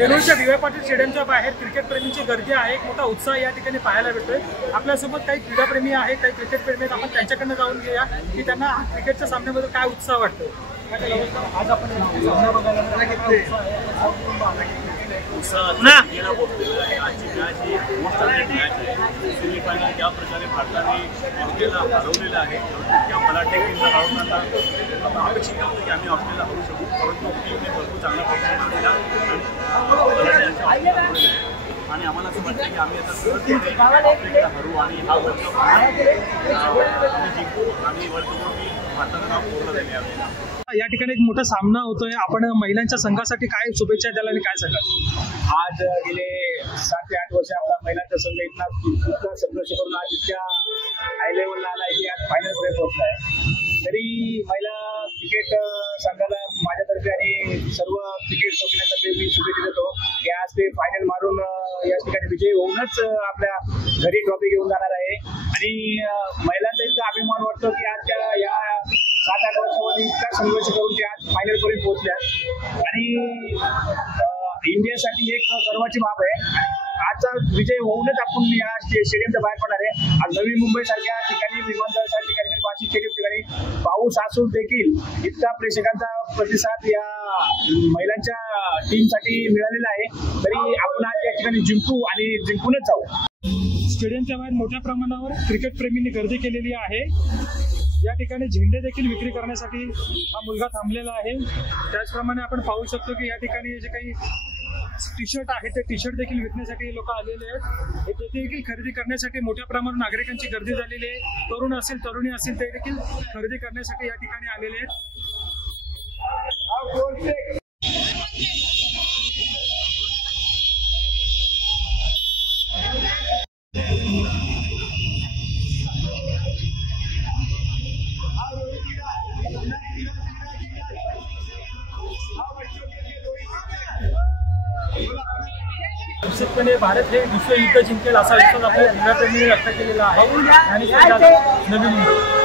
देरोळच्या D Y Patil स्टेडियमच्या बाहेर cricket प्रेमींची गर्दी आहे, एक मोठा उत्साह या ठिकाणी पाहायला भेटतोय। आपल्यासोबत काही क्रीडाप्रेमी आहेत, काही क्रिकेट प्रेमी आहेत, आपण त्यांच्याकडनं जाऊन घेऊया की त्यांना क्रिकेटच्या सामन्याबद्दल काय उत्साह वाटतो। आज आपण सामना बघायला उत्साह पोहोचलेला आहे। आजची मॅच ही मोस्ट मॅच आहे। सेमीफायनल ज्या प्रकारे भारताने ऑस्ट्रेलियाला हरवलेलं आहे किंवा मला टेक्निकला हरवताना अपेक्षित नव्हतं की आम्ही ऑस्ट्रेलियाला हरवू शकू, परंतु टीमने भरपूर चांगला परफॉर्मन्स दिला आणि आम्हाला असं वाटतं की आम्ही आता सहजपणे ऑस्ट्रेलियाला हरवू आणि हा वर्ल्ड कप आम्ही जिंकू आणि वर्ल्ड कप भारताचं नाव पूर्ण झाले आहे। या ठिकाणी एक मोठा सामना होतोय, आपण महिलांच्या संघासाठी काय शुभेच्छा द्याल आणि काय सांगाल। आज गेले 7 ते 8 वर्ष आपला महिलांचा संघ इतका संघर्ष करून आज इतक्या हाय लेवलला आला की आज फायनलपर्यंत पोहोचलाय। तरी महिला क्रिकेट संघाला माझ्यातर्फे आणि सर्व क्रिकेट शौकीनांतर्फे मी शुभेच्छा देतो की आज ते फायनल मारून या ठिकाणी विजयी होऊनच आपल्या घरी ट्रॉफी घेऊन जाणार आहे। आणि महिलांचा इतका अभिमान वाटतो की आज त्या या 7-8 वर्षामध्ये इतका संघर्ष करून ते आज फायनलपर्यंत पोहोचल्या आणि इंडियासाठी एक गर्वाची बाब आहे। आजचा विजय होऊनच आपण या स्टेडियमच्या बाहेर पडणार आहे। आज नवी मुंबई सारख्या ठिकाणी, विमानतळाच्या ठिकाणी, वाशी स्टेडियम ठिकाणी पाऊस असून देखील इतका प्रेक्षकांचा प्रतिसाद या महिलांच्या टीमसाठी मिळालेला आहे। तरी आपण आज या ठिकाणी जिंकू आणि जिंकूनच जाऊ। स्टेडियमच्या बाहेर मोठ्या प्रमाणावर क्रिकेट प्रेमींनी गर्दी केलेली आहे। या ठिकाणी झेंडे देखील विक्री करण्यासाठी हा मुलगा थांबलेला आहे। त्याचप्रमाणे आपण पाहू शकतो की या ठिकाणी जे काही टी शर्ट आहे ते टी शर्ट देखील विकण्यासाठी लोक आलेले आहेत। हे देखील खरेदी करण्यासाठी मोठ्या प्रमाणावर नागरिकांची गर्दी झालेली आहे। तरुण असेल, तरुणी असेल, ते देखील खरेदी करण्यासाठी या ठिकाणी आलेले आहेत। निश्चितपणे भारत हे विश्वयुद्ध जिंकेल असा विश्वास आपल्या क्रीडाप्रेमींनी व्यक्त केलेला आहे। आणि नवी मुंबई।